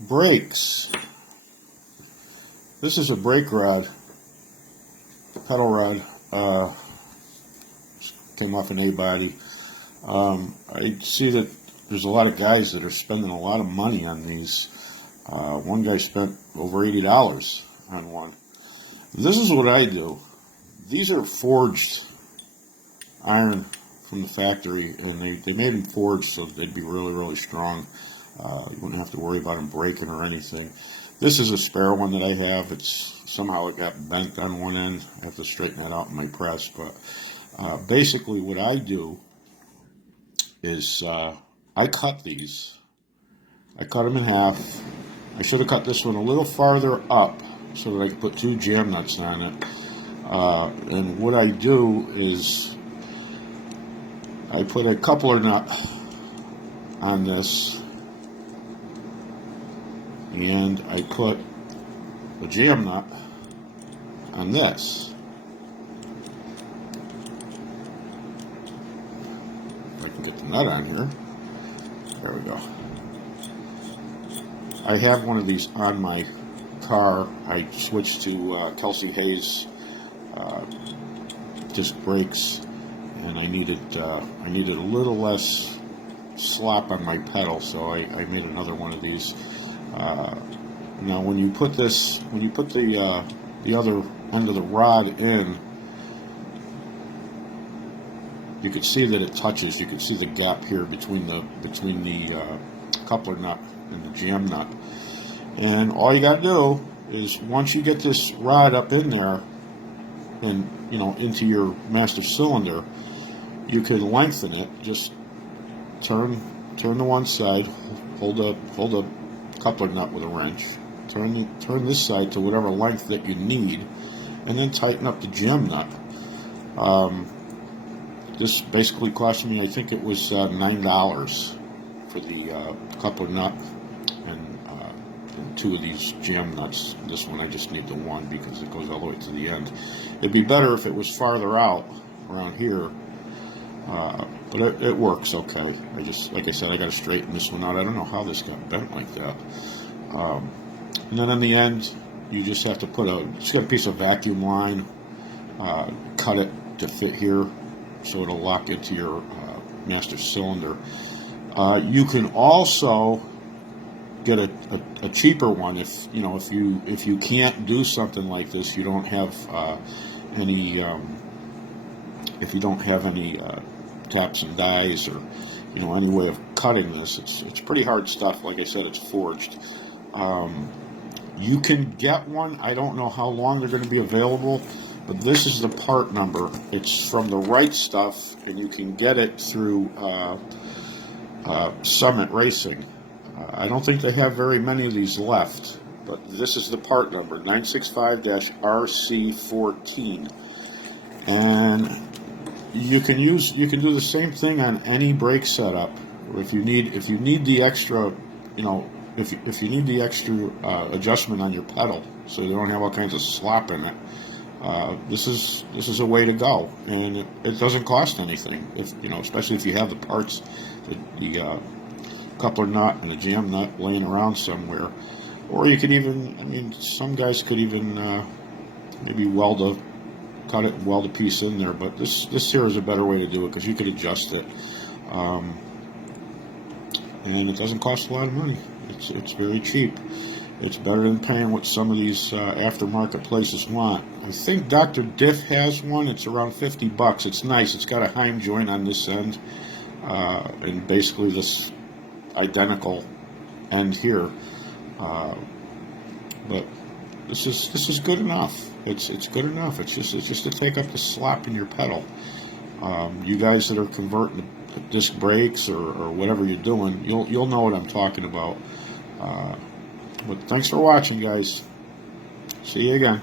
Brakes. This is a brake rod, pedal rod. Came off an A-body. I see that there's a lot of guys that are spending a lot of money on these. One guy spent over $80 on one. This is what I do. These are forged iron from the factory, and they made them forged so they'd be really, really strong. You wouldn't have to worry about them breaking or anything. This is a spare one that I have. Somehow it got bent on one end. I have to straighten that out in my press. But basically what I do is I cut these. I cut them in half. I should have cut this one a little farther up so that I could put 2 jam nuts on it. And what I do is I put a coupler nut on this, and I put a jam nut on this. If I can get the nut on here. There we go. I have one of these on my car. I switched to Kelsey Hayes disc brakes, and I needed a little less slop on my pedal, so I made another one of these. Now, when you put the other end of the rod in, you can see that it touches. You can see the gap here between the coupler nut and the jam nut. And all you got to do is, once you get this rod up in there and into your master cylinder, you can lengthen it. Just turn to one side, hold a coupler nut with a wrench, turn this side to whatever length that you need, and then tighten up the jam nut. This basically cost me, I think it was $9 for the coupler nut and 2 of these jam nuts. This one I just need the one because it goes all the way to the end. It'd be better if it was farther out around here, but it works okay. Like I said, I got to straighten this one out. I don't know how this got bent like that. And then on the end, you just have to put a piece of vacuum line, cut it to fit here, so it'll lock into your master cylinder. You can also get a cheaper one if you can't do something like this. You don't have any if you don't have any taps and dies or any way of cutting this. It's pretty hard stuff. Like I said, it's forged. You can get one. I don't know how long they're going to be available, but this is the part number. It's from the Right Stuff, and you can get it through Summit Racing. I don't think they have very many of these left, but this is the part number, 965-RC14. And you can do the same thing on any brake setup. If you need the extra, if you need the extra adjustment on your pedal, so you don't have all kinds of slop in it, this is a way to go, and it doesn't cost anything. Especially if you have the parts, the coupler nut and the jam nut laying around somewhere, or you could even, some guys could even maybe cut it and weld a piece in there. But this here is a better way to do it because you could adjust it, and it doesn't cost a lot of money. It's very cheap. It's better than paying what some of these aftermarket places want. I think Dr. Diff has one. It's around $50. It's nice. It's got a Heim joint on this end, and basically this identical end here. But this is good enough. It's good enough. It's just to take up the slop in your pedal. You guys that are converting disc brakes or whatever you're doing, you'll know what I'm talking about. But thanks for watching, guys. See you again.